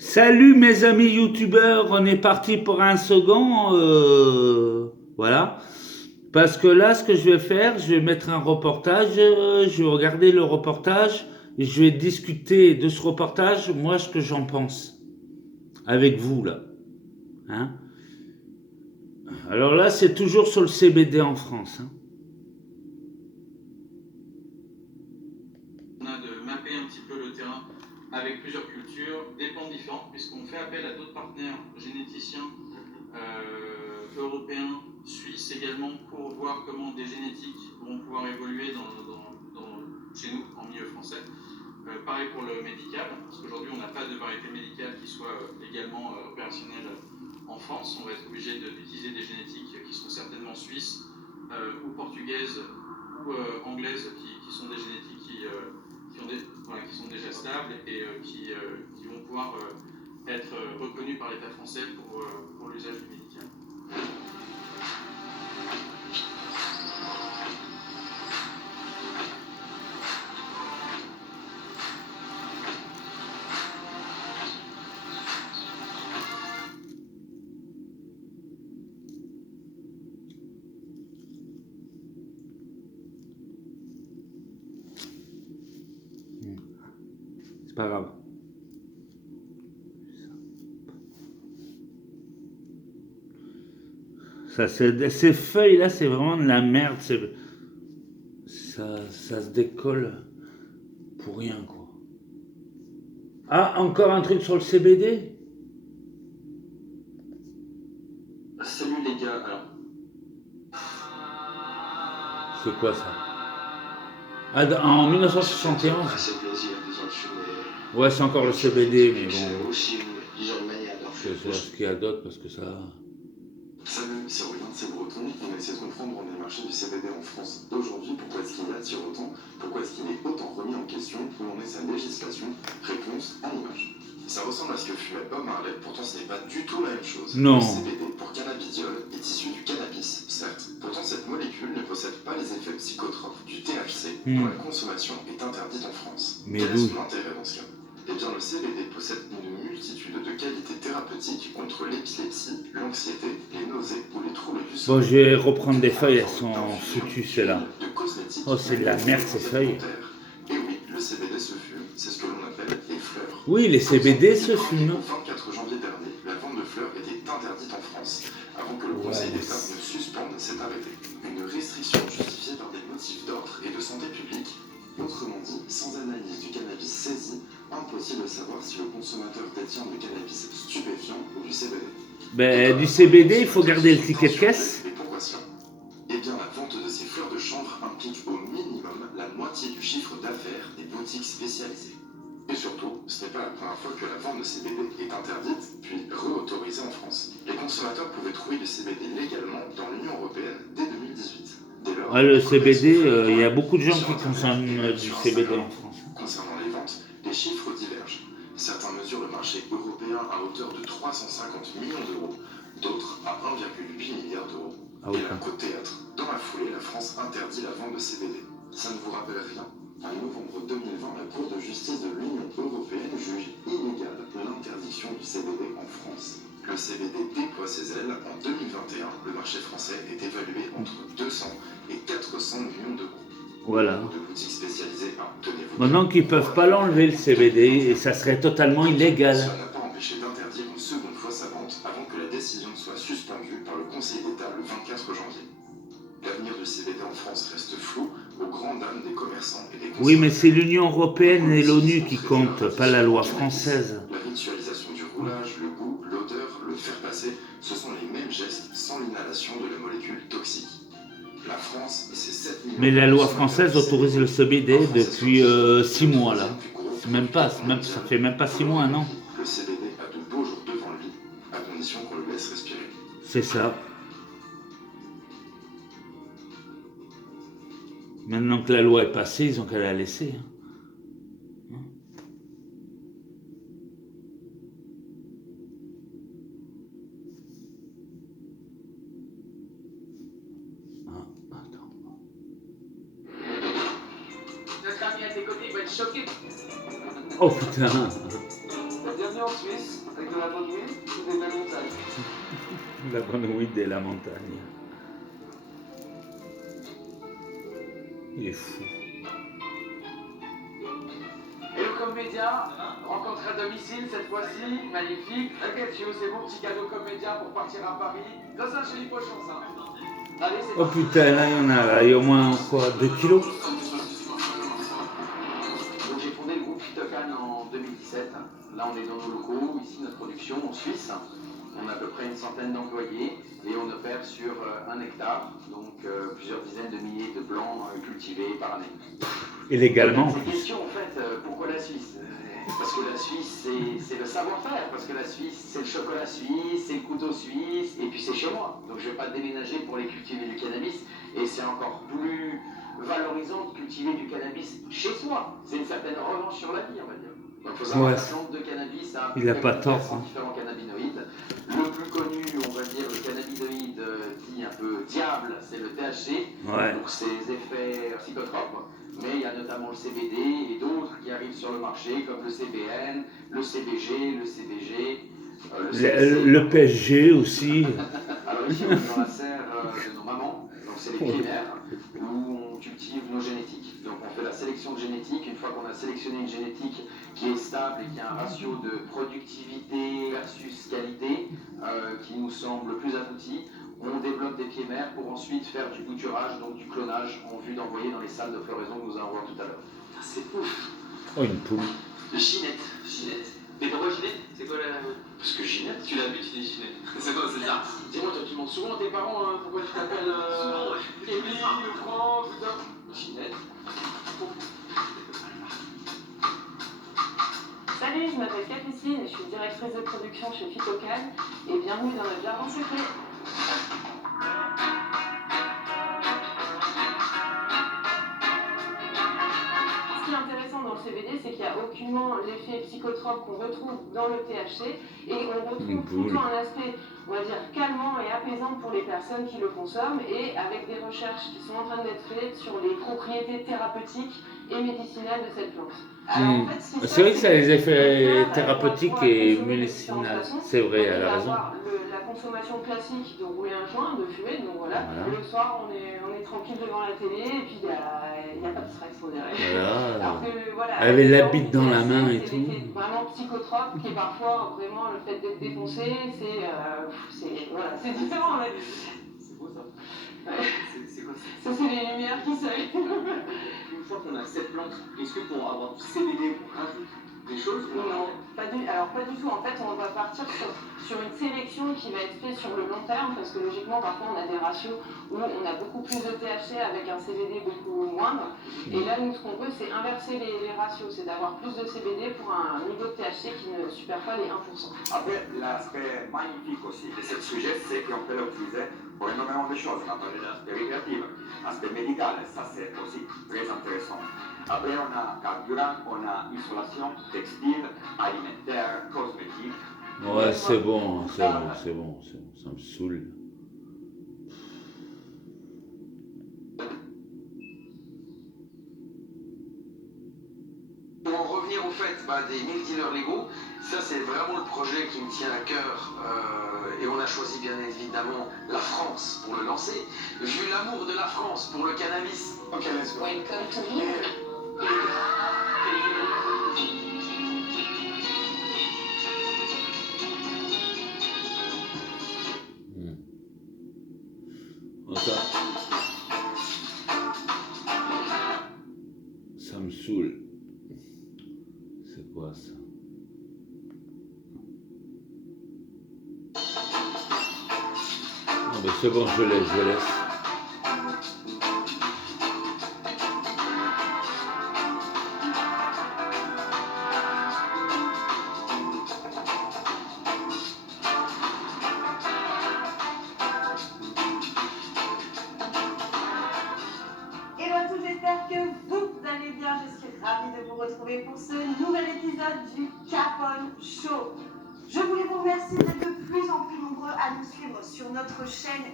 Salut mes amis youtubeurs, on est parti pour un second, voilà. Parce que là, ce que je vais faire, je vais mettre un reportage, je vais regarder le reportage, et je vais discuter de ce reportage, moi, ce que j'en pense, avec vous, là. Hein. Alors là, c'est toujours sur le CBD en France. Hein. On a de mapper un petit peu le terrain avec plusieurs cultures, des plans différents, puisqu'on fait appel à d'autres partenaires généticiens européens, suisses également, pour voir comment des génétiques vont pouvoir évoluer chez nous, en milieu français. Pareil pour le médical, parce qu'aujourd'hui on n'a pas de variété médicale qui soit également opérationnelle en France. On va être obligé d'utiliser des génétiques qui sont certainement suisses ou portugaises ou anglaises, qui sont des génétiques qui sont déjà stables et qui vont pouvoir être reconnues par l'État français pour l'usage du médical. C'est pas grave. Ces feuilles-là, c'est vraiment de la merde. Ça se décolle pour rien, quoi. Ah, encore un truc sur le CBD? Salut les gars, alors. C'est quoi ça? Ah, en 1971? Ouais, c'est encore le CBD, mais bon. Je sais ce qu'il y a d'autre parce que ça. Salut, c'est Aurélien de C'est Breton. On a essayé de comprendre le marché du CBD en France d'aujourd'hui. Pourquoi est-ce qu'il attire autant? Pourquoi est-ce qu'il est autant remis en question? Où en est sa législation? Réponse en images. Ça ressemble à ce que fumait Bob Marley, pourtant ce n'est pas du tout la même chose. Non. Le CBD, pour cannabidiol, est issu du cannabis, certes. Pourtant cette molécule ne possède pas les effets psychotropes du THC, dont la consommation est interdite en France. Mais quel est son intérêt dans ce cas? Eh bien, le CBD possède une multitude de qualités thérapeutiques contre l'épilepsie, l'anxiété, les nausées ou les troubles du sommeil. Bon, je vais reprendre des feuilles, elles sont foutues, celles-là. Oh, c'est de la merde, ces feuilles. Et oui, le CBD se fume, c'est ce que l'on appelle les fleurs. Oui, les CBD se fument. Le 24 janvier dernier, la vente de fleurs était interdite en France, avant que le Conseil d'État ne suspende cet arrêté. Une restriction justifiée par des motifs d'ordre et de santé publique. Autrement dit, sans analyse du cannabis saisi, impossible de savoir si le consommateur détient du cannabis stupéfiant ou du CBD. Ben, du CBD, il faut garder le ticket de caisse. Et pourquoi cela? Eh bien, la vente de ces fleurs de chanvre implique au minimum la moitié du chiffre d'affaires des boutiques spécialisées. Et surtout, ce n'est pas la première fois que la vente de CBD est interdite, puis réautorisée en France. Les consommateurs pouvaient trouver du CBD légalement dans l'Union européenne dès 2018. Dès lors, le CBD, il y a beaucoup de gens qui consomment du CBD en France. Concernant les ventes, les chiffres divergent. Certains mesurent le marché européen à hauteur de 350 millions d'euros, d'autres à 1,8 milliard d'euros. Et là, côté théâtre, dans la foulée, la France interdit la vente de CBD. Ça ne vous rappelle rien? En novembre 2020, la Cour de justice de l'Union européenne juge illégale l'interdiction du CBD en France. Le CBD déploie ses ailes. En 2021, le marché français est évalué entre 200 et 400 millions d'euros. Voilà. De boutiques spécialisées, tenez-vous. Maintenant qu'ils ne peuvent pas l'enlever, le CBD, et ça serait totalement illégal. Ça n'a pas empêché d'interdire une seconde fois sa vente avant que la décision soit suspendue par le Conseil d'État le 24 janvier. L'avenir du CBD en France reste flou, aux grandes dames des commerçants et des consommateurs. Oui, mais c'est l'Union européenne et l'ONU qui comptent, pas la loi française. La ritualisation du roulage, le goût, l'odeur, le faire passer, ce sont les mêmes gestes sans l'inhalation de la molécule toxique. La France et ses 7 millions. Mais la loi française autorise le CBD depuis 6 mois là. Ça fait même pas 6 mois, non? Le CBD a de beaux jours devant lui, à condition qu'on le laisse respirer. C'est ça. Maintenant que la loi est passée, ils ont qu'à la laisser. Oh putain. Bienvenue en Suisse, avec de la bonne huile ou des belles montagnes. La grenouille de la montagne. Il est fou. Hello Comédia, rencontre à domicile cette fois-ci, magnifique. T'inquiète, c'est mon petit cadeau Comédia pour partir à Paris. Ça, c'est un chez les pochons, ça. Allez, c'est Oh parti. putain, là il y en a, là, il y a au moins quoi, 2 kilos. Donc j'ai fondé le groupe Phytocan en 2017. Là on est dans nos locaux, ici notre production en Suisse. On a à peu près une centaine d'employés et on opère sur 1 hectare, donc plusieurs dizaines de milliers de plants cultivés par année. Et légalement. Cette question en fait, pourquoi la Suisse? Parce que la Suisse c'est le savoir-faire, parce que la Suisse c'est le chocolat suisse, c'est le couteau suisse, et puis c'est chez moi. Donc je ne vais pas déménager pour aller cultiver du cannabis, et c'est encore plus valorisant de cultiver du cannabis chez soi. C'est une certaine revanche sur la vie, on va dire. Donc il faut savoir que la plante de cannabis a Il a pas tort, hein. différents cannabinoïdes. Le plus connu, on va dire, le cannabinoïde dit un peu diable, c'est le THC, Ouais. pour ses effets psychotropes. Mais il y a notamment le CBD et d'autres qui arrivent sur le marché, comme le CBN, le CBG, le CBG, le CBC. Le PSG aussi. Alors ici, on est dans la serre de nos mamans, donc c'est les primaires, où on cultive nos génétiques. Donc on fait la sélection de génétique. Une fois qu'on a sélectionné une génétique qui est stable et qui a un ratio de productivité versus qualité qui nous semble plus abouti, on développe des pieds mères pour ensuite faire du bouturage, donc du clonage, en vue d'envoyer dans les salles de floraison que nous allons voir tout à l'heure. C'est ouf. Oh, une poule. Ginette. Ginette. Mais pourquoi Ginette? C'est quoi la... Parce que Ginette, tu l'as vu, tu dis Ginette. C'est quoi, c'est ça? Dis-moi, toi, tu demandes souvent à tes parents pourquoi tu t'appelles Émilie, Franck, Ginette. Salut, je m'appelle Capucine et je suis directrice de production chez Phytocan et bienvenue dans notre jardin secret. Ce qui est intéressant dans le CBD, c'est qu'il n'y a aucunement l'effet psychotrope qu'on retrouve dans le THC et on retrouve plutôt un aspect, on va dire, calmant et apaisant pour les personnes qui le consomment et avec des recherches qui sont en train d'être faites sur les propriétés thérapeutiques et médicinales de cette plante. Alors, en fait, C'est vrai que ça a des effets faire, thérapeutiques et médicinaux. C'est vrai, elle a raison. La consommation classique de rouler un joint, de fumer, donc voilà. Le soir, on est tranquille devant la télé et puis il n'y a pas de stress, on dirait. Voilà. Alors que, voilà, Elle avait la bite dans la main et c'est tout. l'effet vraiment psychotrope qui est parfois vraiment le fait d'être défoncé, voilà, c'est différent. Ouais. C'est beau ça. Ouais. C'est quoi Ça, c'est les lumières qui s'allument. Une fois qu'on a cette plante, est-ce que pour avoir du CBD, on rajoute des choses? Non, pas du tout. En fait, on va partir sur une sélection qui va être faite sur le long terme, parce que logiquement, parfois, on a des ratios où on a beaucoup plus de THC avec un CBD beaucoup moindre. Et là, nous, ce qu'on veut, c'est inverser les ratios, c'est d'avoir plus de CBD pour un niveau de THC qui ne supère pas les 1%. Après, l'aspect magnifique aussi de ce sujet, c'est qu'on peut l'utiliser pour énormément de choses. On a parlé de l'aspect récréatif, l'aspect médical, ça c'est aussi très intéressant. Après, on a carburant, on a isolation, textile, alimentaire, cosmétique. Ouais, c'est bon, ça me saoule. Pour en revenir au fait des milk dealers légaux, ça c'est vraiment le projet qui me tient à cœur et on a choisi bien évidemment la France pour le lancer. Vu l'amour de la France pour le cannabis. Ok, let's go. Welcome to here. Ça me saoule. C'est quoi ça? Non mais c'est bon, je laisse. Hello à tous, j'espère que vous allez bien. Je suis ravie de vous retrouver pour ce nouvel épisode du Capone Show. Je voulais vous remercier d'être de plus en plus nombreux à nous suivre sur notre chaîne